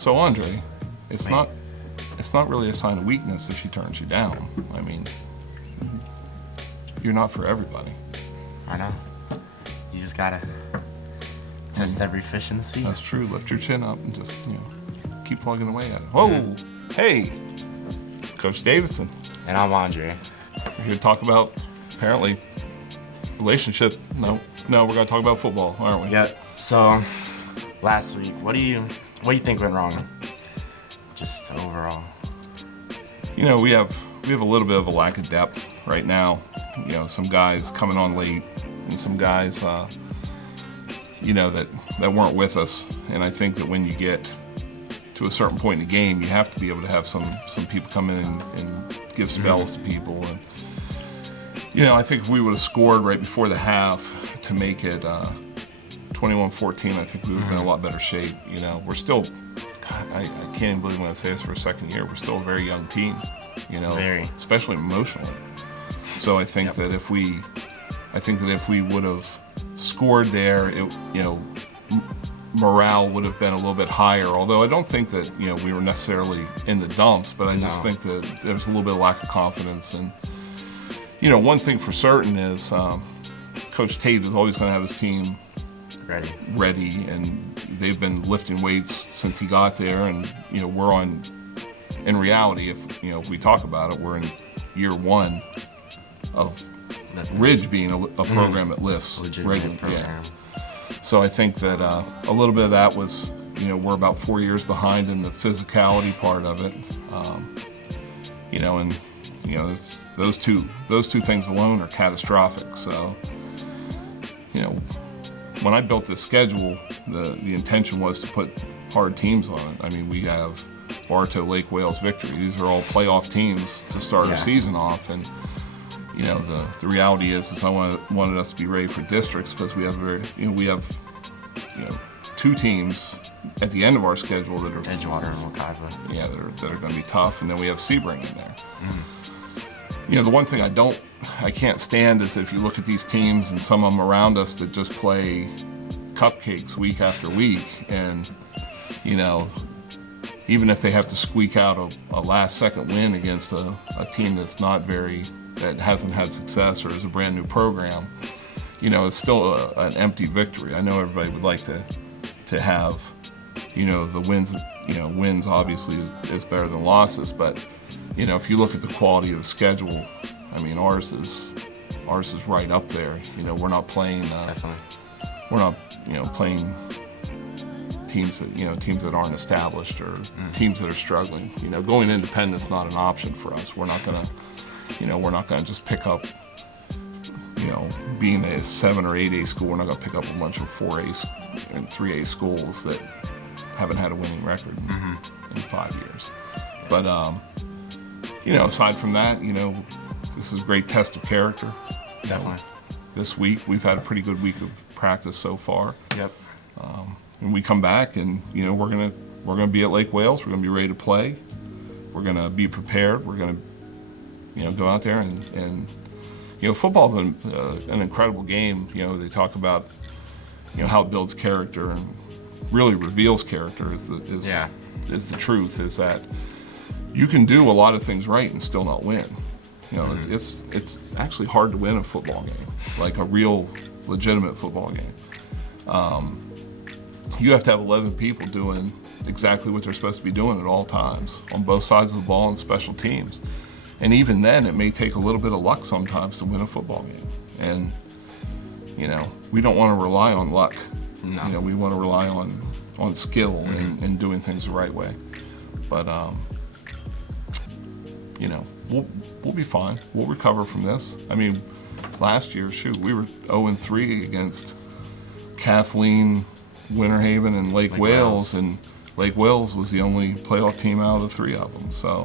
So Andre, it's not really a sign of weakness if she turns you down. I mean, you're not for everybody. I know. You just gotta test every fish in the sea. That's true. Lift your chin up and just, keep plugging away at it. Whoa, hey, Coach Davidson. And I'm Andre. We're here to talk about, apparently, relationship. No, we're gonna talk about football, aren't we? Yep. So, last week, what do you think went wrong? Just overall. We have a little bit of a lack of depth right now. Some guys coming on late, and some guys, that weren't with us. And I think that when you get to a certain point in the game, you have to be able to have some people come in and give spells to people. And I think if we would have scored right before the half to make it 21-14, I think we would have been in a lot better shape. We're still, I can't even believe when I say this for a second year, we're still a very young team. Very. Especially emotionally. So I think that if we would have scored there, morale would have been a little bit higher. Although I don't think that we were necessarily in the dumps, but I just think that there was a little bit of lack of confidence. And one thing for certain is Coach Tate is always going to have his team ready, and they've been lifting weights since he got there. And we're on. In reality, if we talk about it, we're in year one of Ridge being a program that lifts regularly. Yeah. So I think that a little bit of that was, we're about 4 years behind in the physicality part of it, and those two things alone are catastrophic. So when I built this schedule, the intention was to put hard teams on it. I mean, we have Bartow, Lake Wales, Victory. These are all playoff teams to start our season off, and the reality is I wanted us to be ready for districts because we have two teams at the end of our schedule that are Edgewater and Wakaiva. Yeah, that are going to be tough, and then we have Sebring in there. The one thing I can't stand is if you look at these teams and some of them around us that just play cupcakes week after week, and even if they have to squeak out a last-second win against a team that hasn't had success or is a brand new program, it's still an empty victory. I know everybody would like to have, the wins. Wins obviously is better than losses, but if you look at the quality of the schedule, I mean ours is right up there. We're not playing. We're not playing teams that aren't established or teams that are struggling. Going independent is not an option for us. We're not gonna just pick up, being a 7 or 8A school, we're not gonna pick up a bunch of 4A and 3A schools that haven't had a winning record in 5 years. But aside from that, this is a great test of character. Definitely. This week we've had a pretty good week of practice so far. Yep. And we come back, and we're gonna be at Lake Wales. We're gonna be ready to play. We're gonna be prepared. We're gonna go out there and football's an incredible game. They talk about how it builds character and really reveals character is the truth. Is that you can do a lot of things right and still not win. It's actually hard to win a football game, like a real legitimate football game. You have to have 11 people doing exactly what they're supposed to be doing at all times on both sides of the ball and special teams. And even then, it may take a little bit of luck sometimes to win a football game. And, we don't want to rely on luck. No. We want to rely on skill and doing things the right way. But, we'll be fine. We'll recover from this. I mean, last year, we were 0-3 against Kathleen, Winter Haven, and Lake Wales, and Lake Wales was the only playoff team out of the three of them. So,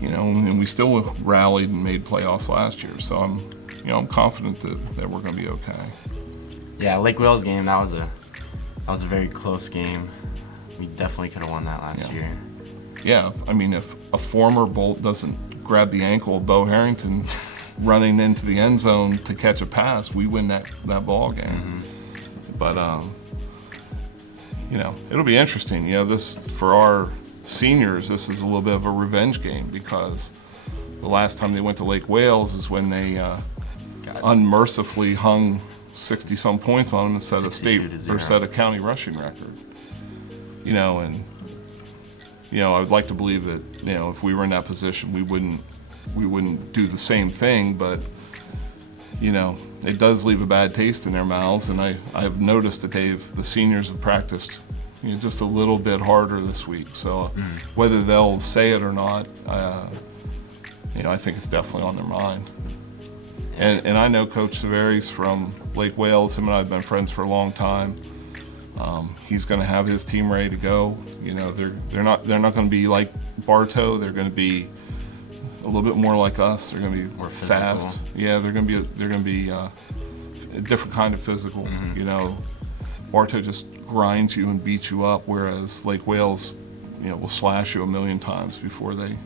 and we still rallied and made playoffs last year. So I'm confident that we're going to be okay. Yeah, Lake Wales game, that was a very close game. We definitely could have won that last year. Yeah, I mean, if a former Bolt doesn't grab the ankle of Bo Harrington running into the end zone to catch a pass, we win that ball game. But it'll be interesting. This for our seniors, this is a little bit of a revenge game because the last time they went to Lake Wales is when they unmercifully hung 60-some points on them and set a state or set a county rushing record. And I would like to believe that if we were in that position, we wouldn't do the same thing, but it does leave a bad taste in their mouths, and I've noticed that the seniors have practiced just a little bit harder this week. So whether they'll say it or not, I think it's definitely on their mind. And I know Coach Xzavier from Lake Wales. Him and I have been friends for a long time. He's going to have his team ready to go. They're not going to be like Bartow. They're going to be a little bit more like us. They're going to be more fast. Yeah, they're going to be a different kind of physical. Bartow just grinds you and beats you up, whereas Lake Wales, will slash you a million times before they.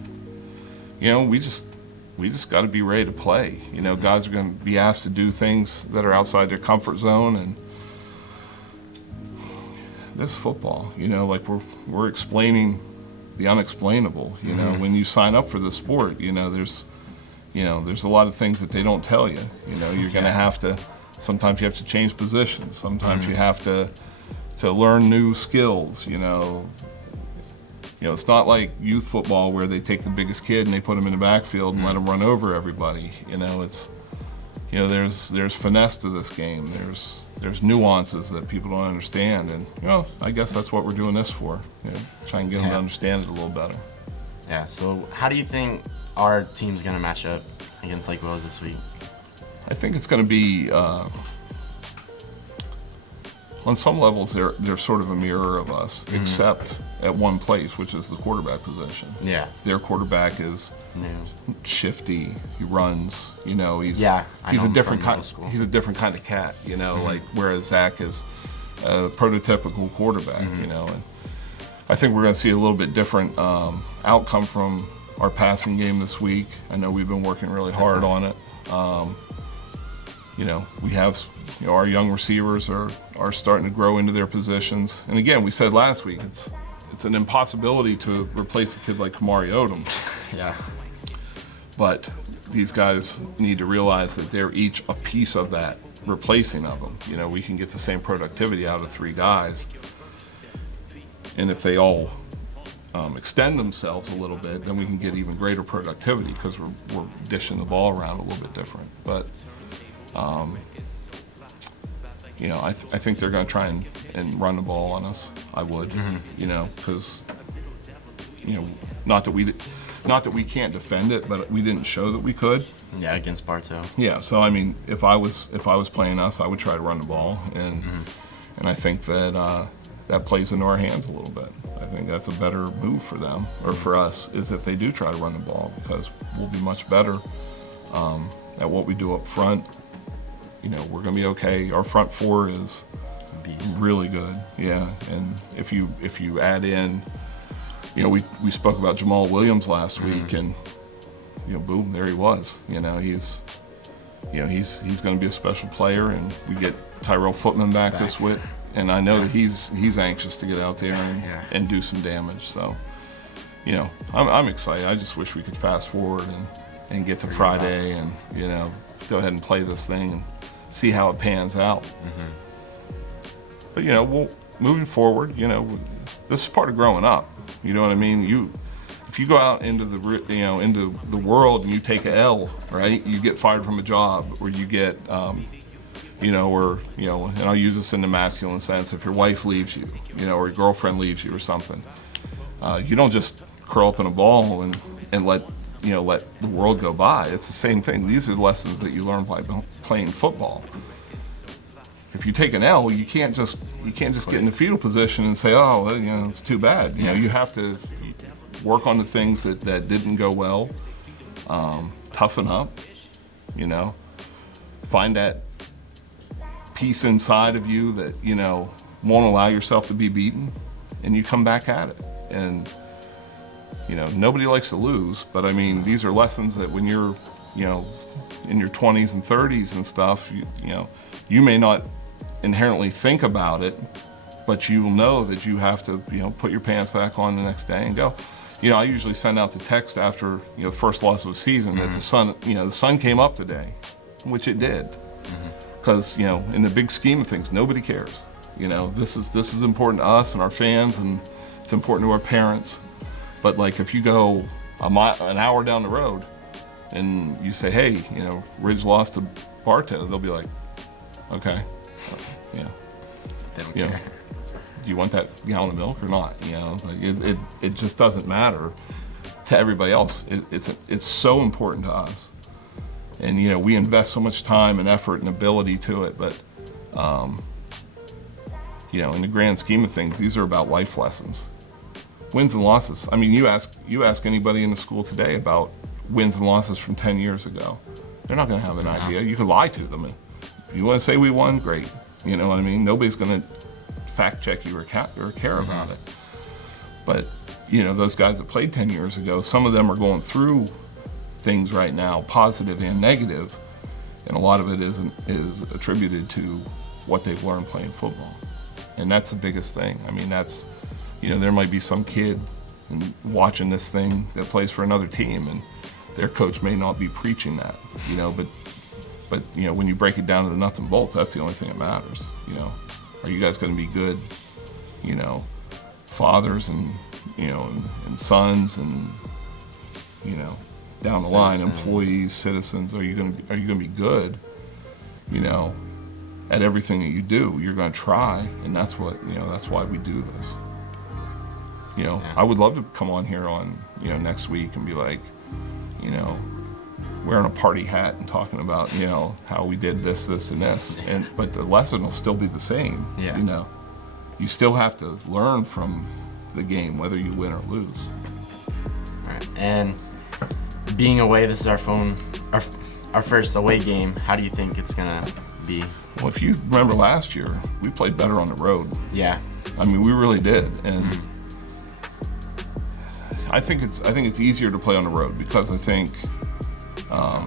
We just got to be ready to play. Guys are going to be asked to do things that are outside their comfort zone, and this is football. Like we're explaining the unexplainable. When you sign up for the sport, there's a lot of things that they don't tell you. You're going to have to. Sometimes you have to change positions. Sometimes you have to learn new skills. It's not like youth football where they take the biggest kid and they put him in the backfield and let him run over everybody. There's finesse to this game. There's nuances that people don't understand, and I guess that's what we're doing this for. Try and get them to understand it a little better. Yeah. So how do you think our team's gonna match up against Lake Wales this week? I think it's going to be. On some levels, they're sort of a mirror of us, except at one place, which is the quarterback position. Yeah. Their quarterback is shifty. He runs. He's a different kind. He's a different kind of cat. Like whereas Zach is a prototypical quarterback. And I think we're going to see a little bit different outcome from our passing game this week. I know we've been working really hard on it. We have. Our young receivers are starting to grow into their positions. And again, we said last week, it's an impossibility to replace a kid like Kamari Odom. Yeah. But these guys need to realize that they're each a piece of that replacing of them. We can get the same productivity out of 3 guys. And if they all extend themselves a little bit, then we can get even greater productivity because we're dishing the ball around a little bit different. But I think they're going to try and run the ball on us. I would, because not that we can't defend it, but we didn't show that we could. Yeah, against Bartow. Yeah, so if I was playing us, I would try to run the ball, and I think that that plays into our hands a little bit. I think that's a better move for them or for us is if they do try to run the ball because we'll be much better at what we do up front. We're going to be okay. Our front 4 is really good. Yeah, and if you add in, we spoke about Jamal Williams last week, and boom, there he was. He's going to be a special player, and we get Tyrell Footman back this week, and I know that he's anxious to get out there and do some damage. So, I'm excited. I just wish we could fast forward and get to Friday and go ahead and play this thing and see how it pans out. But moving forward, this is part of growing up. You know what I mean? If you go out into the world and you take a L, right? You get fired from a job, or you get, and I'll use this in the masculine sense. If your wife leaves you, or your girlfriend leaves you, or something, you don't just curl up in a ball and let the world go by. It's the same thing. These are lessons that you learn by playing football. If you take an L, you can't just get in the fetal position and say, oh, it's too bad. You have to work on the things that didn't go well, toughen up, find that piece inside of you that, won't allow yourself to be beaten, and you come back at it. And nobody likes to lose, but these are lessons that when you're, in your 20s and 30s and stuff, you may not inherently think about it, but you will know that you have to, put your pants back on the next day and go. I usually send out the text after, first loss of a season that the sun came up today, which it did. Because, in the big scheme of things, nobody cares. This is important to us and our fans, and it's important to our parents. But like if you go an hour down the road and you say, hey, Ridge lost to Bartow, they'll be like, okay, They don't care. do you want that gallon of milk or not? It just doesn't matter to everybody else. It's so important to us. And, we invest so much time and effort and ability to it, but, in the grand scheme of things, these are about life lessons. Wins and losses. I mean, you ask anybody in the school today about wins and losses from 10 years ago. They're not going to have an idea. You can lie to them. And if you want to say we won, great. You know what I mean? Nobody's going to fact check you or care about it. But, those guys that played 10 years ago, some of them are going through things right now, positive and negative, and a lot of it is attributed to what they've learned playing football. And that's the biggest thing. I mean, that's, there might be some kid watching this thing that plays for another team, and their coach may not be preaching that, but when you break it down to the nuts and bolts, that's the only thing that matters. Are you guys going to be good, fathers and sons and down the line, employees, citizens? Are you going to be good, at everything that you do? You're going to try, and that's what that's why we do this. I would love to come on here on next week and be like, wearing a party hat and talking about how we did this, and this, but the lesson will still be the same. You still have to learn from the game, whether you win or lose. All right. And being away, this is our first away game. How do you think it's gonna be? Well, if you remember last year, we played better on the road. Yeah. I mean, we really did, and I think it's easier to play on the road because I think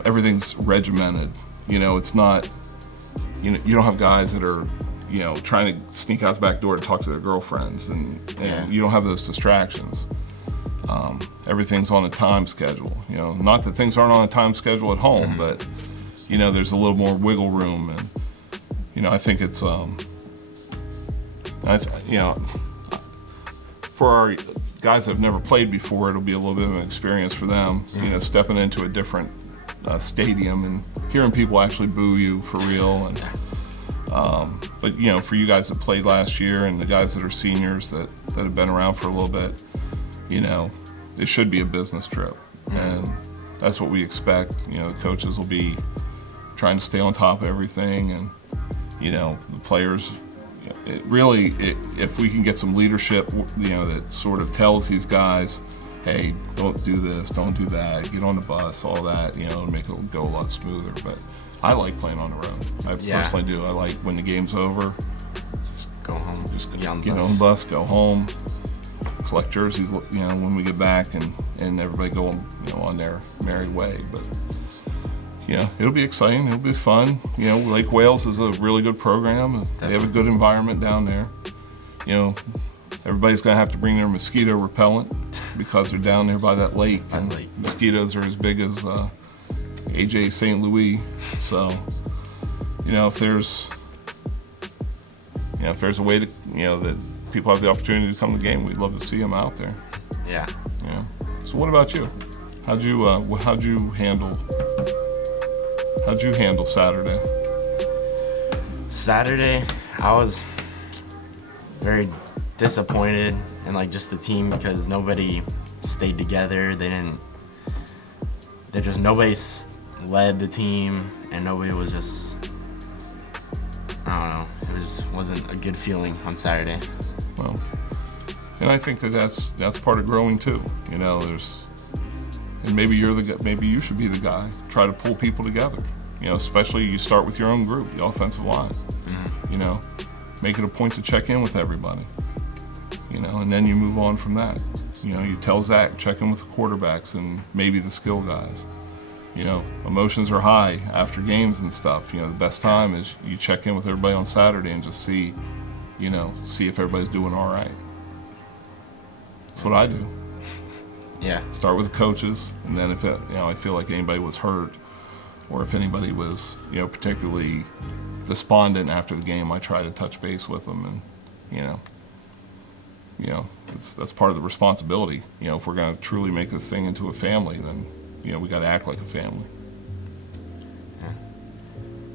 everything's regimented. It's not. You don't have guys that are trying to sneak out the back door to talk to their girlfriends, and you don't have those distractions. Everything's on a time schedule. Not that things aren't on a time schedule at home, but there's a little more wiggle room, and I think it's for our guys that have never played before, it'll be a little bit of an experience for them. Stepping into a different stadium and hearing people actually boo you for real, and but for you guys that played last year and the guys that are seniors that have been around for a little bit, it should be a business trip, and that's what we expect. The coaches will be trying to stay on top of everything, and the players. If we can get some leadership, that sort of tells these guys, hey, don't do this, don't do that, get on the bus, all that, make it go a lot smoother. But I like playing on the road. I personally do. I like when the game's over, just go home, just get on the bus, go home, collect jerseys, when we get back, and everybody go, on their merry way. But it'll be exciting. It'll be fun. Lake Wales is a really good program. Definitely. They have a good environment down there. Everybody's gonna have to bring their mosquito repellent because they're down there by that lake. Mosquitoes are as big as AJ St. Louis. So, if there's a way to, that people have the opportunity to come to the game, we'd love to see them out there. Yeah. So what about you? How'd you handle Saturday? Saturday, I was very disappointed in just the team because nobody stayed together. Nobody led the team, and nobody was just, I don't know, it just wasn't a good feeling on Saturday. Well, and I think that's part of growing too. And maybe maybe you should be the guy. Try to pull people together. Especially you start with your own group, the offensive line. Make it a point to check in with everybody. And then you move on from that. You tell Zach, check in with the quarterbacks and maybe the skill guys. Emotions are high after games and stuff. The best time is you check in with everybody on Saturday and just see, see if everybody's doing all right. That's what I do. Yeah. Start with the coaches, and then if I feel like anybody was hurt, or if anybody was particularly despondent after the game, I try to touch base with them, and that's part of the responsibility. If we're going to truly make this thing into a family, then we got to act like a family. Yeah.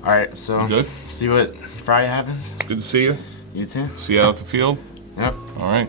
All right, so You good? See what Friday happens. It's good to see you. You too. See you out at the field. Yep. All right.